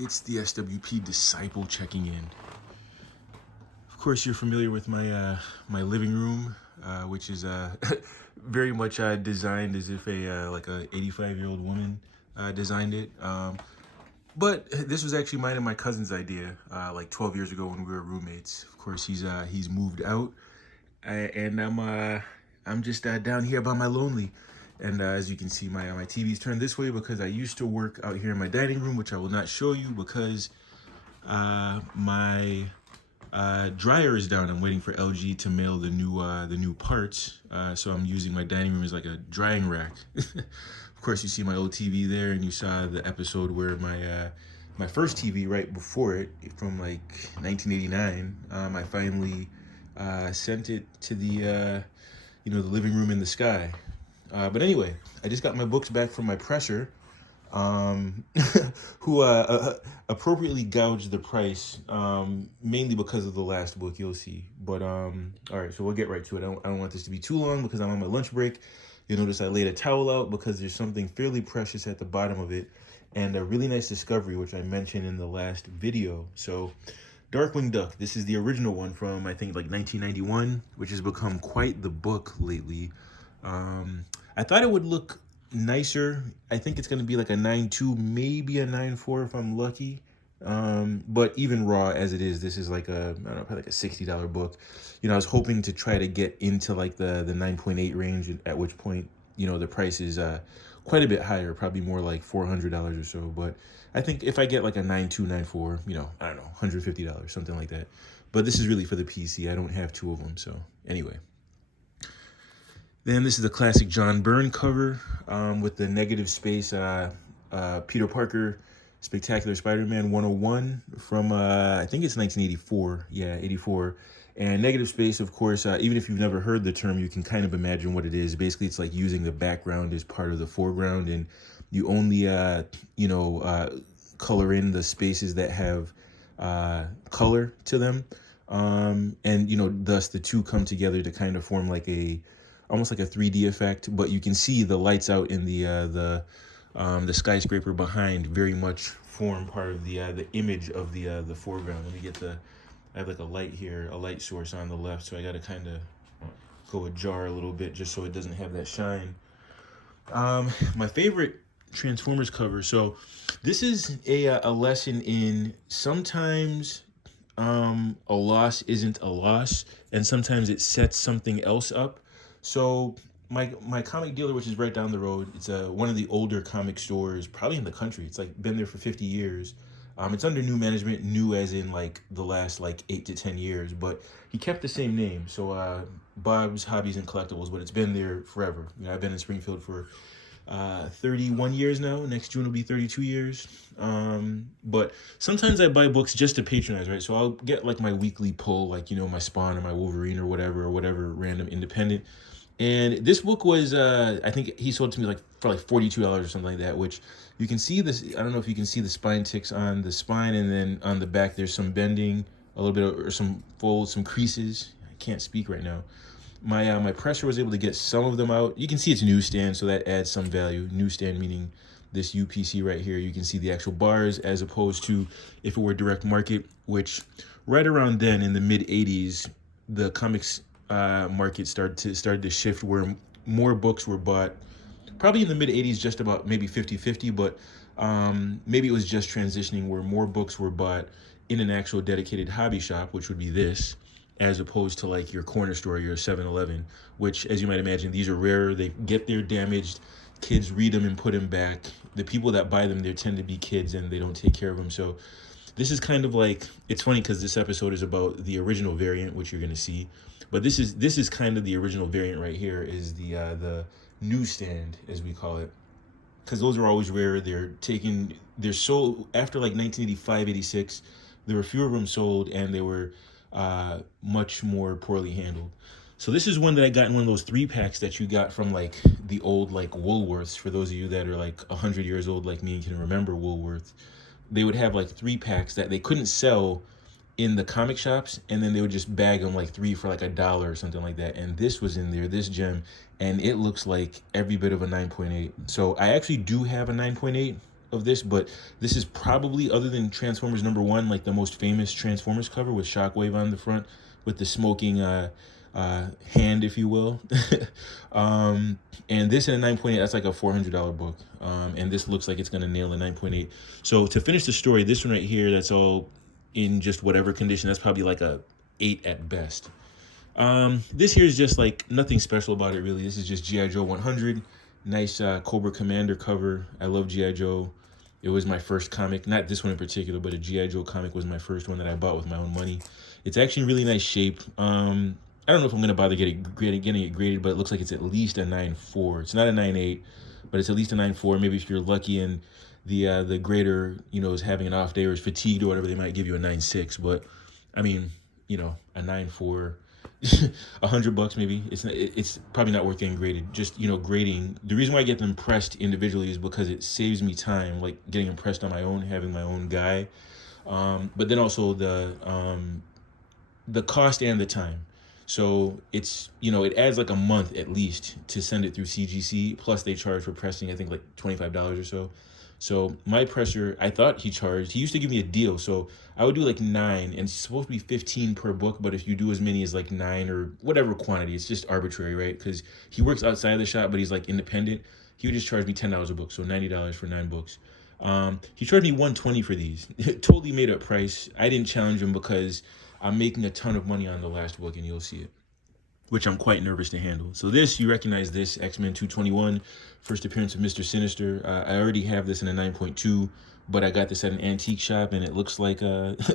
It's the SWP Disciple checking in. Of course, you're familiar with my living room, which is very much designed as if like a 85-year-old woman designed it. But this was actually mine and my cousin's idea, like 12 years ago when we were roommates. Of course, he's moved out, and I'm just down here by my lonely. And as you can see, my TV's turned this way because I used to work out here in my dining room, which I will not show you because my dryer is down. I'm waiting for LG to mail the new parts, so I'm using my dining room as like a drying rack. Of course, you see my old TV there, and you saw the episode where my first TV right before it, from like 1989, I finally sent it to the the living room in the sky. But anyway, I just got my books back from my presser, who appropriately gouged the price, mainly because of the last book, you'll see. But all right, so we'll get right to it. I don't want this to be too long because I'm on my lunch break. You'll notice I laid a towel out because there's something fairly precious at the bottom of it, and a really nice discovery, which I mentioned in the last video. So Darkwing Duck, this is the original one from, I think, like 1991, which has become quite the book lately. I thought it would look nicer. I think it's going to be like a 9.2, maybe a 9.4 if I'm lucky. But even raw as it is, this is like I don't know, probably like a $60 book. I was hoping to try to get into like the 9.8 range, at which point, the price is quite a bit higher, probably more like $400 or so. But I think if I get like a 9.2, 9.4, I don't know, $150, something like that. But this is really for the PC. I don't have two of them. So anyway. Then this is the classic John Byrne cover with the negative space Peter Parker Spectacular Spider-Man 101 from, I think it's 1984. Yeah, 84. And negative space, of course, even if you've never heard the term, you can kind of imagine what it is. Basically, it's like using the background as part of the foreground, and you only, color in the spaces that have color to them. And, thus the two come together to kind of form like almost like a 3D effect, but you can see the lights out in the skyscraper behind very much form part of the image of the foreground. Let me get I have like a light here, a light source on the left, so I got to kind of go ajar a little bit just so it doesn't have that shine. My favorite Transformers cover. So this is a lesson in sometimes a loss isn't a loss, and sometimes it sets something else up. So my comic dealer, which is right down the road, it's one of the older comic stores probably in the country. It's like been there for 50 years. It's under new management, new as in like the last like 8 to 10 years, but he kept the same name. So Bob's Hobbies and Collectibles, but it's been there forever. I've been in Springfield for 31 years now. Next June will be 32 years. But sometimes I buy books just to patronize, right? So I'll get like my weekly pull, like, my Spawn or my Wolverine or whatever random independent. And this book was, I think he sold it to me for like $42 or something like that, which you can see this. I don't know if you can see the spine ticks on the spine, and then on the back, there's some bending, a little bit or some folds, some creases. I can't speak right now. My presser was able to get some of them out. You can see it's newsstand, so that adds some value. Newsstand meaning this UPC right here. You can see the actual bars as opposed to if it were direct market, which right around then in the mid 80s, the comics market started to shift where more books were bought. Probably in the mid 80s, just about maybe 50-50, but maybe it was just transitioning where more books were bought in an actual dedicated hobby shop, which would be this, as opposed to like your corner store, your 7-Eleven, which, as you might imagine, these are rarer. They get there damaged. Kids read them and put them back. The people that buy them, they tend to be kids, and they don't take care of them. So this is kind of like, it's funny because this episode is about the original variant, which you're going to see. But this is kind of the original variant right here, is the newsstand, as we call it. Because those are always rare. They're sold after like 1985, 86. There were fewer of them sold, and they were much more poorly handled. So this is one that I got in one of those 3-packs that you got from like the old like Woolworths. For those of you that are like 100 years old like me and can remember Woolworth, they would have like 3-packs that they couldn't sell in the comic shops, and then they would just bag them like 3 for like $1 or something like that. And this was in there, this gem, and it looks like every bit of a 9.8. So I actually do have a 9.8. of this, but this is probably, other than Transformers #1, like the most famous Transformers cover with Shockwave on the front with the smoking hand, if you will. um, and this in a 9.8, that's like a $400 book. And this looks like it's gonna nail a 9.8. So to finish the story, this one right here, that's all in just whatever condition, that's probably like a 8 at best. This here is just like nothing special about it really. This is just G.I. Joe 100. Nice Cobra Commander cover. I love G.I. Joe. It was my first comic, not this one in particular, but a G.I. Joe comic was my first one that I bought with my own money. It's actually in really nice shape. I don't know if I'm gonna bother getting it graded, but it looks like it's at least a 9.4. It's not a 9.8, but it's at least a 9.4. Maybe if you're lucky and the grader, you know, is having an off day or is fatigued or whatever, they might give you a 9.6. But I mean, you know, a 9.4. $100 maybe. It's probably not worth getting graded. Just, you know, grading. The reason why I get them pressed individually is because it saves me time, like getting them pressed on my own, having my own guy. But then also the cost and the time. So it's, you know, it adds like a month at least to send it through CGC. Plus they charge for pressing, I think like $25 or so. So my presser, I thought he used to give me a deal. So I would do like 9, and it's supposed to be 15 per book. But if you do as many as like 9 or whatever quantity, it's just arbitrary, right? Because he works outside of the shop, but he's like independent. He would just charge me $10 a book. So $90 for 9 books. He charged me $120 for these. Totally made up price. I didn't challenge him because I'm making a ton of money on the last book, and you'll see it, which I'm quite nervous to handle. So this, you recognize this, X-Men 221, first appearance of Mr. Sinister. I already have this in a 9.2, but I got this at an antique shop, and it looks like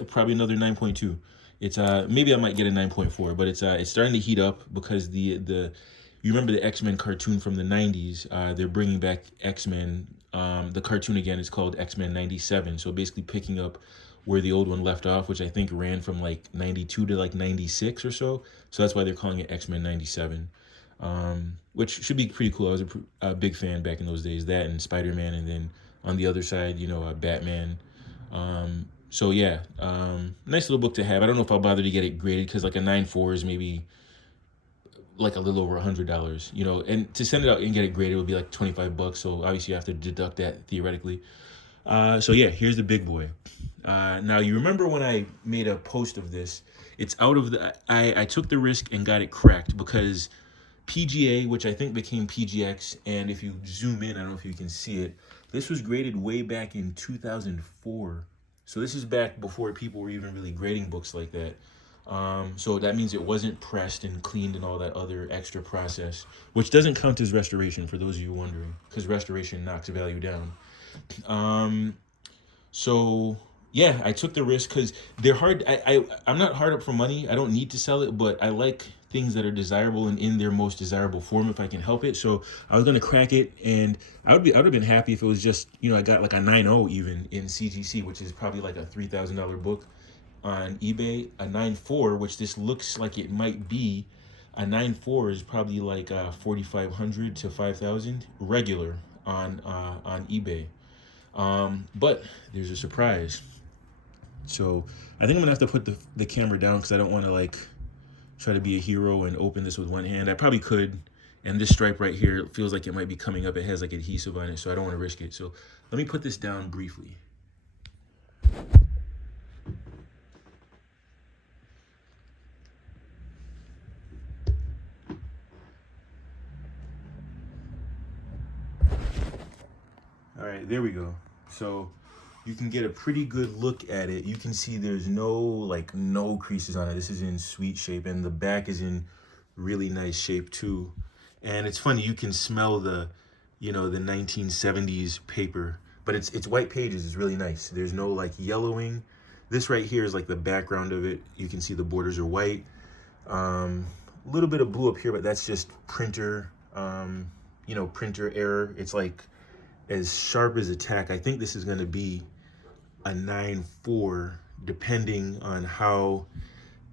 probably another 9.2. It's maybe I might get a 9.4, but it's starting to heat up because you remember the X-Men cartoon from the 90s? They're bringing back X-Men. The cartoon again is called X-Men 97. So basically picking up where the old one left off, which I think ran from like 92 to like 96 or so. So that's why they're calling it X-Men 97, which should be pretty cool. I was a big fan back in those days, that and Spider-Man, and then on the other side, you know, Batman. So yeah, nice little book to have. I don't know if I'll bother to get it graded because like a 9.4 is maybe like a little over $100, you know, and to send it out and get it graded would be like $25. So obviously you have to deduct that theoretically. So yeah, here's the big boy. Now you remember when I made a post of this, it's out of I took the risk and got it cracked because PGA, which I think became PGX, and if you zoom in, I don't know if you can see it, this was graded way back in 2004. So this is back before people were even really grading books like that. So that means it wasn't pressed and cleaned and all that other extra process, which doesn't count as restoration for those of you wondering, because restoration knocks value down. So yeah, I took the risk because they're hard. I'm not hard up for money. I don't need to sell it, but I like things that are desirable and in their most desirable form if I can help it. So I was gonna crack it, and I would have been happy if it was just, you know, I got like a 9.0 even in CGC, which is probably like a $3,000 book. On eBay, a 9.4, which this looks like it might be, a 9.4 is probably like 4,500 to 5,000 regular on eBay. But there's a surprise. So I think I'm gonna have to put the camera down because I don't want to like try to be a hero and open this with one hand. I probably could, and this stripe right here feels like it might be coming up. It has like adhesive on it, so I don't want to risk it. So let me put this down briefly. All right, there we go. So you can get a pretty good look at it. You can see there's no creases on it. This is in sweet shape, and the back is in really nice shape too. And it's funny, you can smell the 1970s paper, but it's white pages. It's really nice. There's no like yellowing. This right here is like the background of it. You can see the borders are white. A little bit of blue up here, but that's just printer, printer error. It's like as sharp as a tack. I think this is going to be a 9.4, depending on how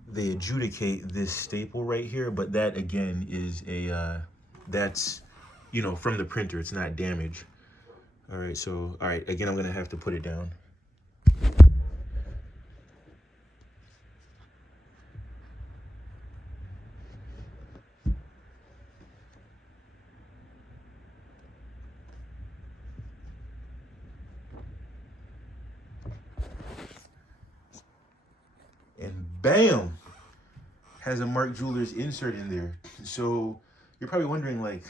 they adjudicate this staple right here. But that again is that's, from the printer. It's not damage. All right, again, I'm going to have to put it down. bam, has a Mark Jewelers insert in there. So you're probably wondering, like,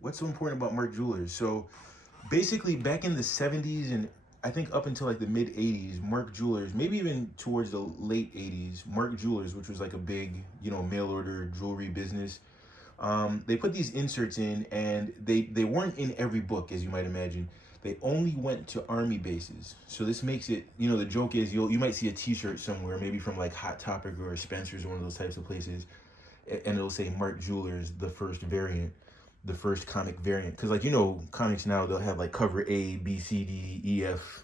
what's so important about Mark Jewelers? So basically, back in the 70s and I think up until like the mid 80s, Mark Jewelers, maybe even towards the late 80s, Mark Jewelers, which was like a big, mail order jewelry business, they put these inserts in, and they weren't in every book, as you might imagine. They only went to army bases. So this makes it, the joke is you might see a T-shirt somewhere, maybe from like Hot Topic or Spencer's or one of those types of places, and it'll say Mark Jewelers, the first variant, the first comic variant. Because like comics now, they'll have like cover A, B, C, D, E, F,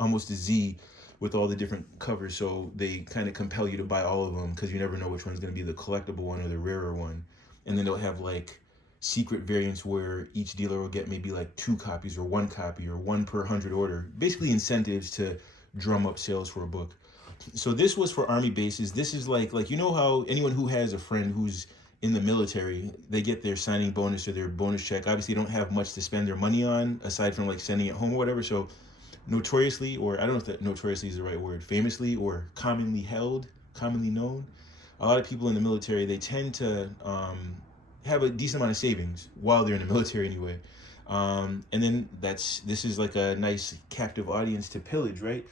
almost a Z, with all the different covers. So they kind of compel you to buy all of them because you never know which one's going to be the collectible one or the rarer one. And then they'll have like secret variants where each dealer will get maybe like 2 copies or 1 copy or 1 per 100 order. Basically incentives to drum up sales for a book. So this was for army bases. This is like how anyone who has a friend who's in the military, they get their signing bonus or their bonus check. Obviously, they don't have much to spend their money on aside from like sending it home or whatever. So notoriously, or I don't know if that notoriously is the right word, famously or commonly held, commonly known, a lot of people in the military, they tend to have a decent amount of savings while they're in the military anyway. And then this is like a nice captive audience to pillage, right?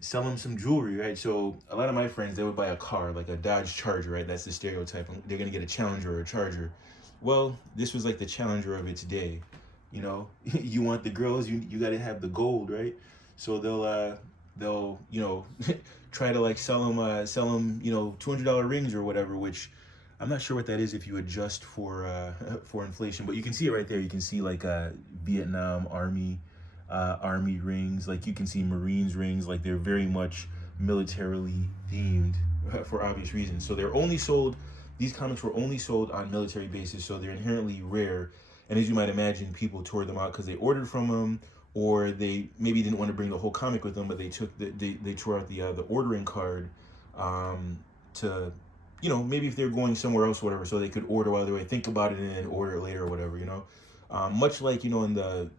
Sell them some jewelry, right? So a lot of my friends, they would buy a car, like a Dodge Charger, right? That's the stereotype. They're gonna get a Challenger or a Charger. Well, this was like the Challenger of its day. You want the girls, you got to have the gold, right? So they'll try to like sell them $200 rings or whatever, which I'm not sure what that is if you adjust for inflation, but you can see it right there. You can see like Vietnam Army rings, like you can see Marines rings, like they're very much militarily themed for obvious reasons. So these comics were only sold on military bases, so they're inherently rare. And as you might imagine, people tore them out because they ordered from them, or they maybe didn't want to bring the whole comic with them, but they tore out the ordering card to maybe if they're going somewhere else or whatever, so they could order while they're away, think about it, and then order it later or whatever. Much like in the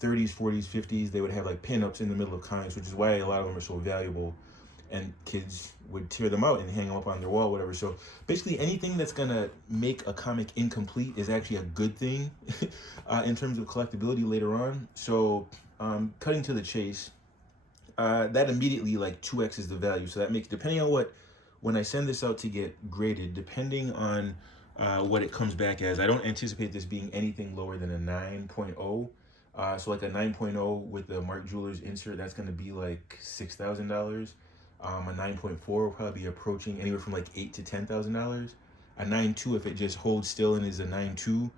30s, 40s, 50s, they would have like pinups in the middle of comics, which is why a lot of them are so valuable, and kids would tear them out and hang them up on their wall, whatever. So basically anything that's gonna make a comic incomplete is actually a good thing in terms of collectability later on. So cutting to the chase, that immediately like 2x's the value. So that makes, depending on when I send this out to get graded, depending on what it comes back as, I don't anticipate this being anything lower than a 9.0. So like a 9.0 with the Mark Jewelers insert, that's going to be like $6,000. A 9.4 will probably be approaching anywhere from like $8,000 to $10,000. A 9.2, if it just holds still and is a 9.2,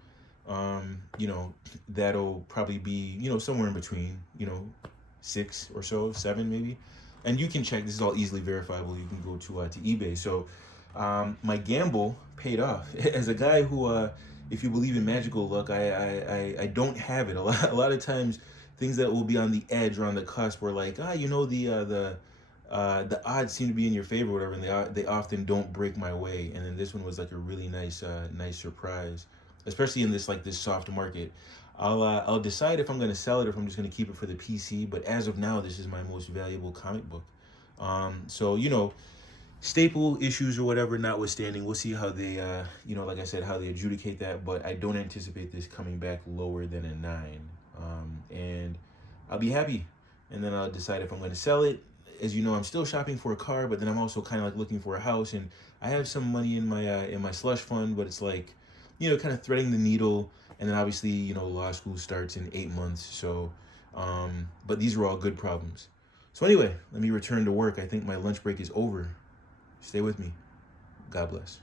that'll probably be, somewhere in between, 6 or so, 7 maybe. And you can check, this is all easily verifiable. You can go to eBay. So my gamble paid off. As a guy who, if you believe in magical luck, I don't have it. A lot of times, things that will be on the edge or on the cusp were like, the odds seem to be in your favor, or whatever, and they often don't break my way. And then this one was like a really nice surprise, especially in this soft market. I'll decide if I'm going to sell it or if I'm just going to keep it for the PC. But as of now, this is my most valuable comic book. So staple issues or whatever notwithstanding, we'll see how they, like I said, how they adjudicate that. But I don't anticipate this coming back lower than a 9. And I'll be happy. And then I'll decide if I'm going to sell it. As you know, I'm still shopping for a car, but then I'm also kind of like looking for a house. And I have some money in my slush fund, but it's like, kind of threading the needle. And then obviously, law school starts in 8 months. So, but these are all good problems. So anyway, let me return to work. I think my lunch break is over. Stay with me. God bless.